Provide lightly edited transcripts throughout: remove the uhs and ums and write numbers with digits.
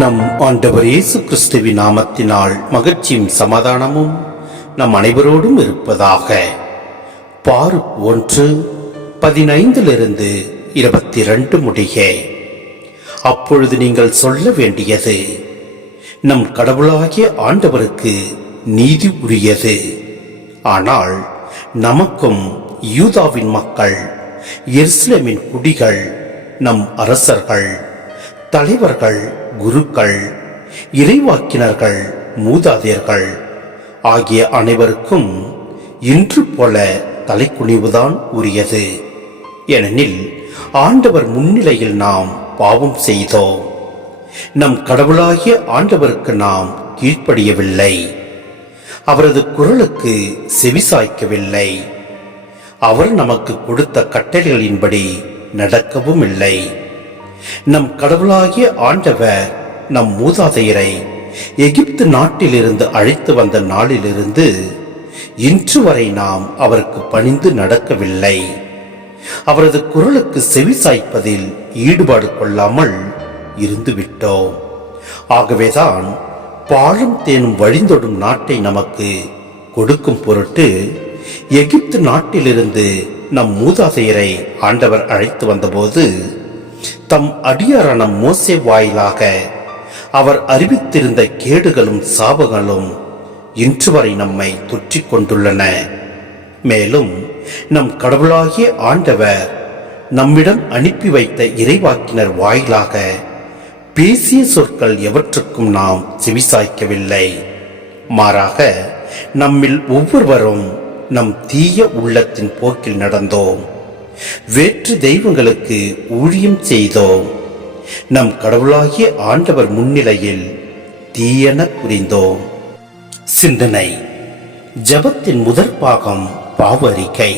நம் ஆண்டவர் இயேசு கிறிஸ்துவின் நாமத்தினால் மகிழ்ச்சியும் சமாதானமும் நம் அனைவரோடும் இருப்பதாக. பாரு 1:15-22 முடிக. அப்பொழுது நீங்கள் சொல்ல வேண்டியது, நம் கடவுளாகிய ஆண்டவருக்கு நீதி உரியது. ஆனால் நமக்கும் யூதாவின் மக்கள், எருசலேமின் குடிகள், நம் அரசர்கள், தலைவர்கள், குருக்கள், இறைவாக்கினர்கள், மூதாதையர்கள் ஆகிய அனைவருக்கும் இன்று போல தலைக்குனிவுதான் உரியது. ஏனெனில் ஆண்டவர் முன்னிலையில் நாம் பாவம் செய்தோம். நம் கடவுளாகிய ஆண்டவருக்கு நாம் கீழ்ப்படியவில்லை. அவரது குரலுக்கு செவிசாய்க்கவில்லை. அவர் நமக்கு கொடுத்த கட்டளைகளின்படி நடக்கவும் இல்லை. நம் கடவுளாகிய ஆண்டவர் நம் மூதாதையரை எகிப்து நாட்டிலிருந்து அழைத்து வந்த நாளிலிருந்து இன்று வரை நாம் அவருக்கு பணிந்து நடக்கவில்லை. அவரது குரலுக்கு செவிசாய்ப்பதில் ஈடுபாடு கொள்ளாமல் இருந்துவிட்டோம். ஆகவேதான் பாலும் தேனும் வழிந்தொடும் நாட்டை நமக்கு கொடுக்கும் பொருட்டு எகிப்து நாட்டிலிருந்து நம் மூதாதையரை ஆண்டவர் அழைத்து வந்தபோது தம் அடியாரான மோசே வாயிலாக அவர் அறிவித்திருந்த கேடுகளும் சாபங்களும் இன்று வரை நம்மை தொற்றிக் கொண்டுள்ளன. மேலும் நம் கடவுளாகிய ஆண்டவர் நம்மிடம் அனுப்பி வைத்த இறைவாக்கினர் வாயிலாக பேசிய சொற்கள் எவற்றுக்கும் நாம் செவிசாய்க்கவில்லை. மாறாக நம்மில் ஒவ்வொருவரும் நம் தீய உள்ளத்தின் போக்கில் நடந்தோம். வேற்று தெய்வங்களுக்கு ஊழியம் செய்தோம். நம் கடவுளாகிய ஆண்டவர் முன்னிலையில் தீயன புரிந்தோம். சிந்தனை. ஜெபத்தின் முதற் பாகம் பாவ அறிக்கை.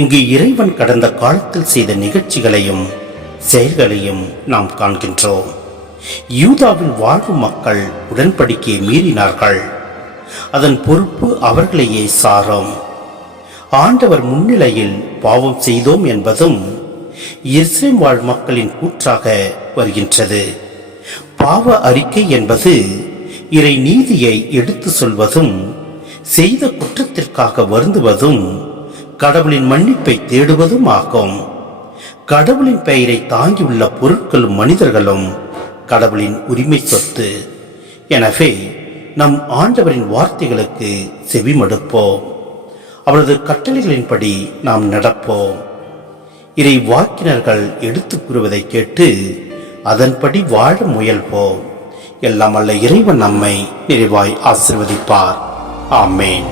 இங்கு இறைவன் கடந்த காலத்தில் செய்த நிகழ்ச்சிகளையும் செயல்களையும் நாம் காண்கின்றோம். யூதாவில் வாழும் மக்கள் உடன்படிக்கையை மீறினார்கள். அதன் பொறுப்பு அவர்களையே சாரும். ஆண்டவர் முன்னிலையில் பாவம் செய்தோம் என்பதும் எருசலேம் வாழ் மக்களின் கூற்றாக வருகின்றது. பாவ அறிக்கை என்பது இறை நீதியை எடுத்து சொல்வதும், செய்த குற்றத்திற்காக வருந்துவதும், கடவுளின் மன்னிப்பை தேடுவதும் ஆகும். கடவுளின் பெயரை தாங்கியுள்ள பொருட்களும் மனிதர்களும் கடவுளின் உரிமை சொத்து. எனவே நம் ஆண்டவரின் வார்த்தைகளுக்கு செவிமடுப்போம். அவரது கட்டளைகளின்படி நாம் நடப்போம். இறை வாக்கினர்கள் எடுத்து கூறுவதை கேட்டு அதன்படி வாழ முயல்வோம். எல்லாம் அல்ல இறைவன் நம்மை நிறைவாய் ஆசீர்வதிப்பார். ஆமேன்.